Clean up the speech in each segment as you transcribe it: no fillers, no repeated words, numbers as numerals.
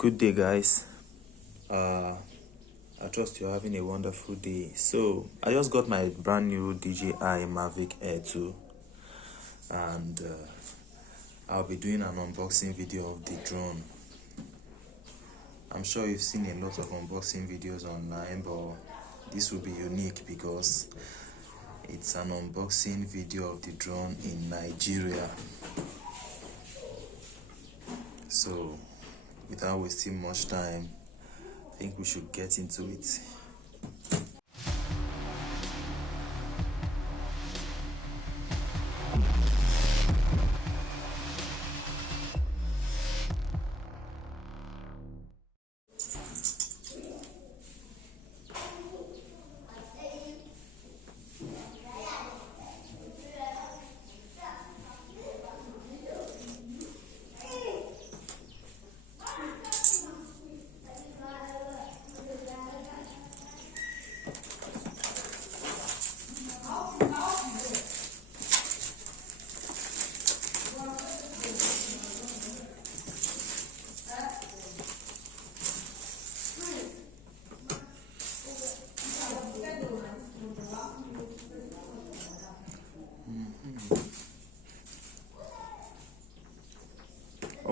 Good day, guys. I trust you're having a wonderful day. So I just got my brand new DJI Mavic Air 2, and I'll be doing an unboxing video of the drone. I'm sure you've seen a lot of unboxing videos online, but this will be unique because it's an unboxing video of the drone in Nigeria. So without wasting much time, I think we should get into it.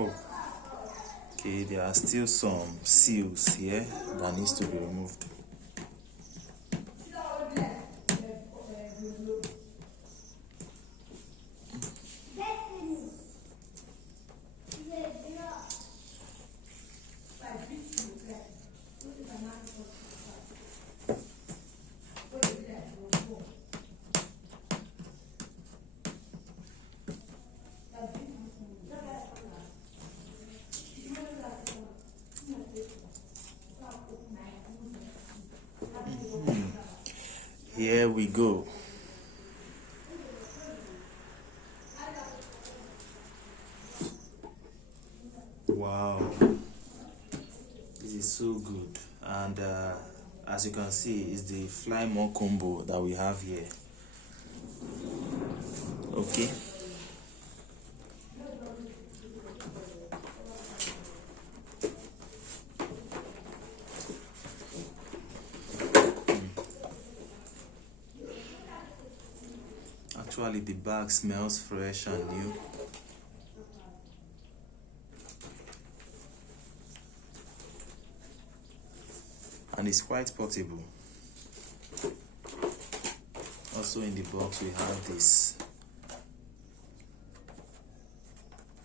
Oh, okay, there are still some seals here that needs to be removed. Here we go. Wow, this is so good. And as you can see, it's the fly more combo that we have here. Okay. Actually, the bag smells fresh and new. And it's quite portable. Also in the box we have this,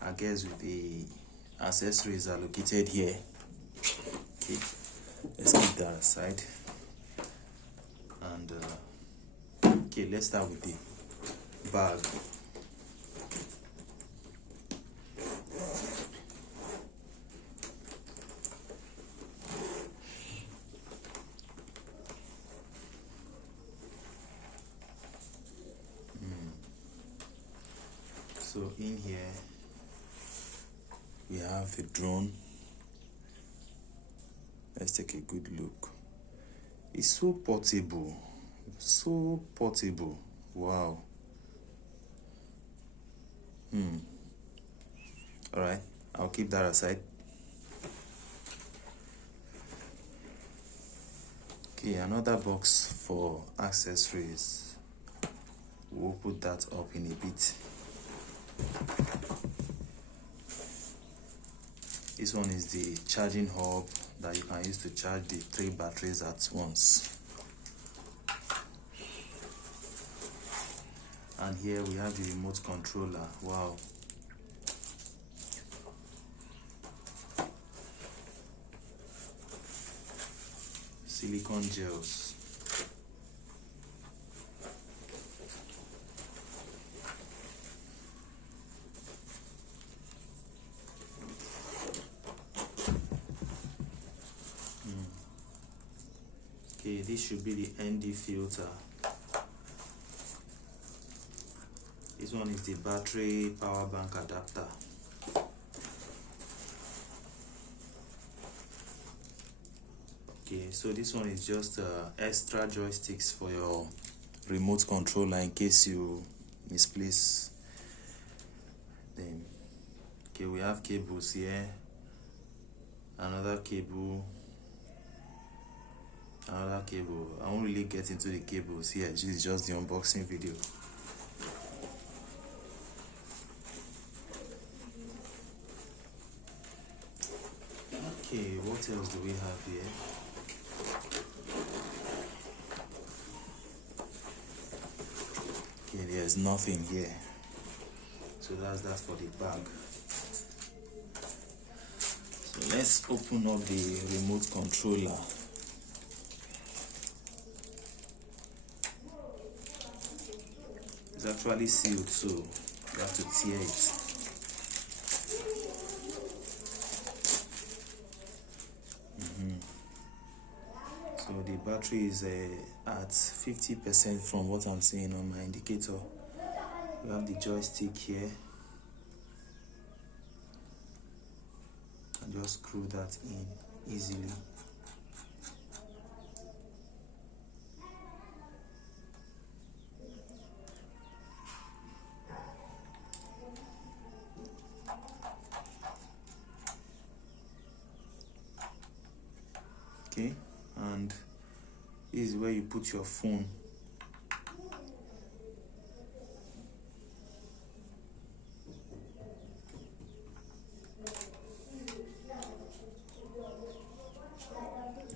I guess, with the accessories are located here. Okay, let's keep that aside. And okay, let's start with the bag. So in here we have the drone. Let's take a good look. It's so portable, so portable. Wow. All right, I'll keep that aside. Okay, another box for accessories. We'll put that up in a bit. This one is the charging hub that you can use to charge the 3 batteries at once. And here we have the remote controller. Wow. Silicone gels. Okay, this should be the ND filter. This one is the battery power bank adapter. Okay, so this one is just extra joysticks for your remote controller in case you misplace them. Okay, we have cables here. another cable, I won't really get into the cables here. This is just the unboxing video. Okay, what else do we have here? Okay, there's nothing here, so that's that for the bag. So let's open up the remote controller. It's actually sealed, so you have to tear it. So the battery is at 50% from what I'm seeing on my indicator. We have the joystick here. And just screw that in easily. Okay, and this is where you put your phone.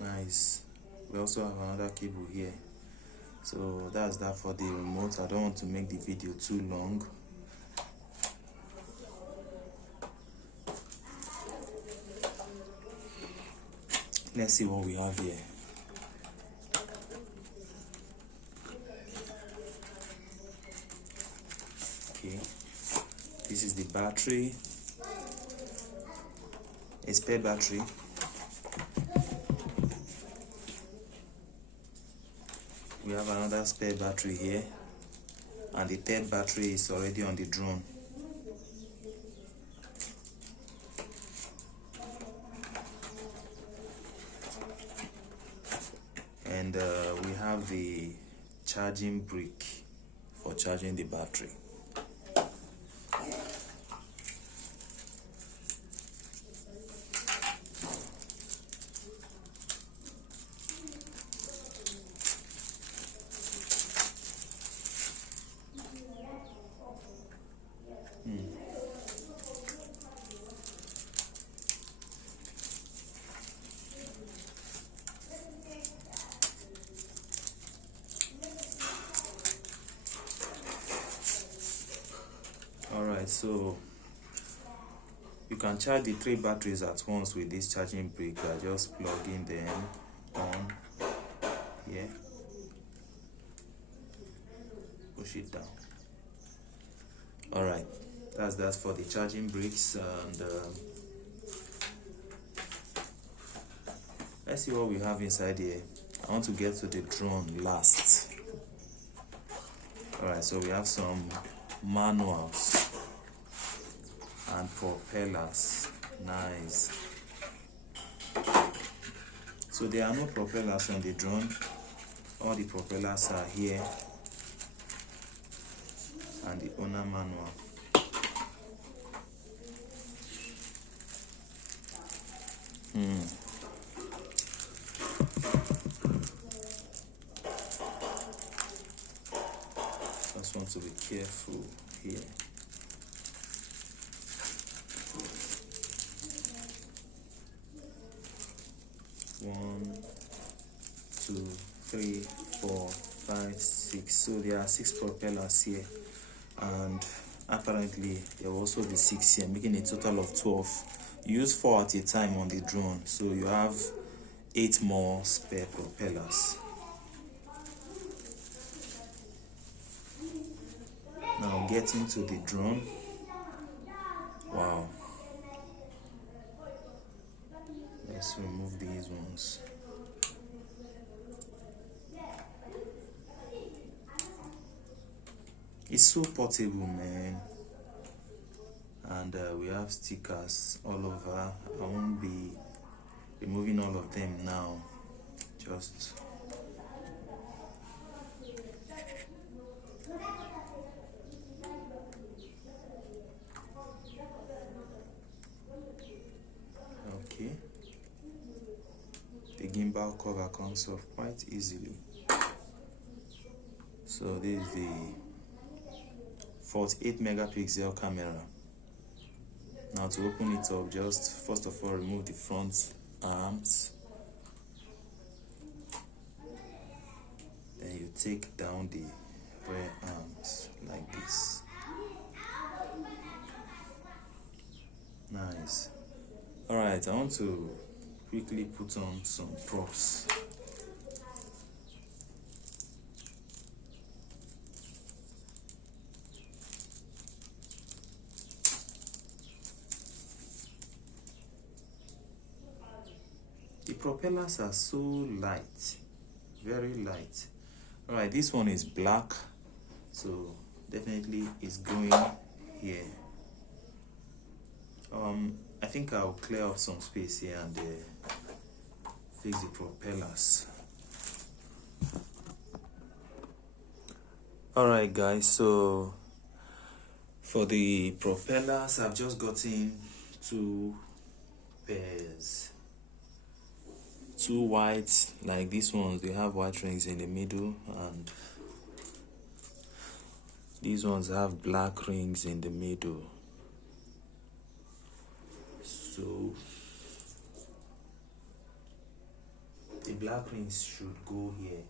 Nice. We also have another cable here. So that's that for the remote. I don't want to make the video too long. Let's see what we have here. Okay, this is the battery, a spare battery. We have another spare battery here, and the third battery is already on the drone. And we have the charging brick for charging the battery. Alright, so you can charge the 3 batteries at once with this charging brick. You are just plugging them on here. Push it down. Alright, that's that for the charging bricks. And let's see what we have inside here. I want to get to the drone last. Alright, so we have some manuals and propellers. Nice. So there are no propellers on the drone. All the propellers are here, and the owner manual. Just want to be careful here. One, 2, 3, 4, 5, 6. So there are 6 propellers here, and apparently there will also be 6 here, making a total of 12. You use 4 at a time on the drone, so you have 8 more spare propellers. Now getting to the drone. Wow. Let's remove these ones. It's so portable, man. And we have stickers all over. I won't be removing all of them now. Just okay. back cover comes off quite easily. So this is the 48 megapixel camera. Now to open it up, just first of all remove the front arms, then you take down the rear arms like this. Nice. Alright, I want to quickly put on some props. The propellers are so light, very light. Alright, this one is black, so definitely it's going here. I think I'll clear up some space here and fix the propellers. Alright guys, so for the propellers I've just gotten two pairs. Two white, like these ones, they have white rings in the middle, and these ones have black rings in the middle. So the black rings should go here.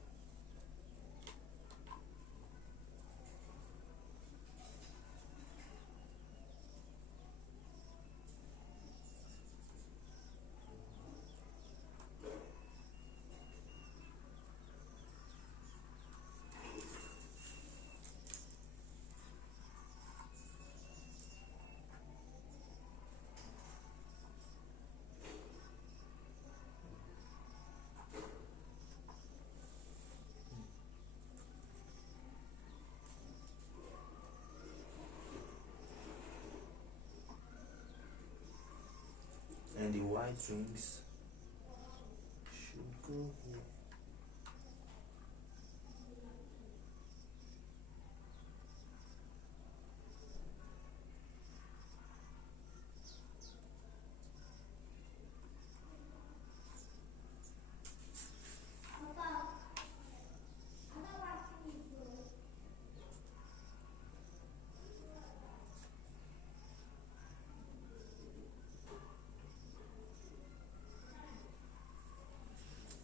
And the white rings should go here.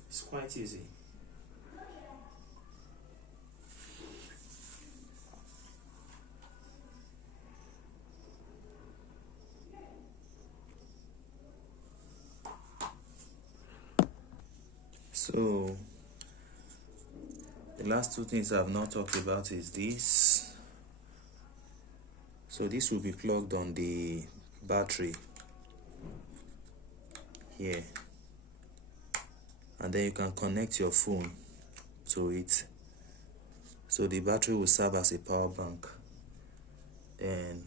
It's quite easy. So the last two things I've not talked about is this. So this will be plugged on the battery here, and then you can connect your phone to it, so the battery will serve as a power bank. Then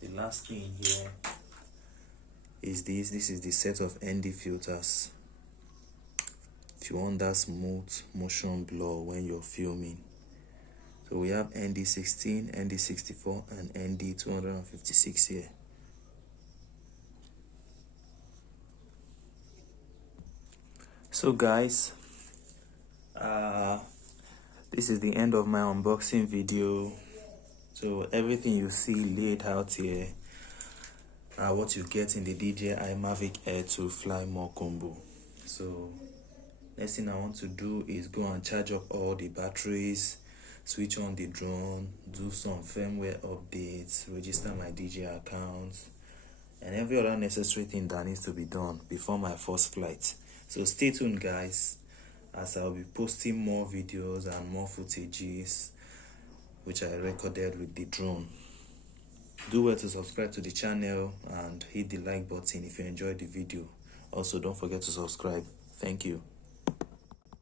the last thing here is this is the set of ND filters if you want that smooth motion blur when you're filming. So we have ND16, ND64 and ND256 here. So guys, this is the end of my unboxing video. So everything you see laid out here are what you get in the DJI Mavic Air 2 Fly More combo. So next thing I want to do is go and charge up all the batteries, switch on the drone, do some firmware updates, register my DJI account, and every other necessary thing that needs to be done before my first flight. So stay tuned guys, as I'll be posting more videos and more footages which I recorded with the drone. Do well to subscribe to the channel and hit the like button if you enjoyed the video. Also don't forget to subscribe. Thank you.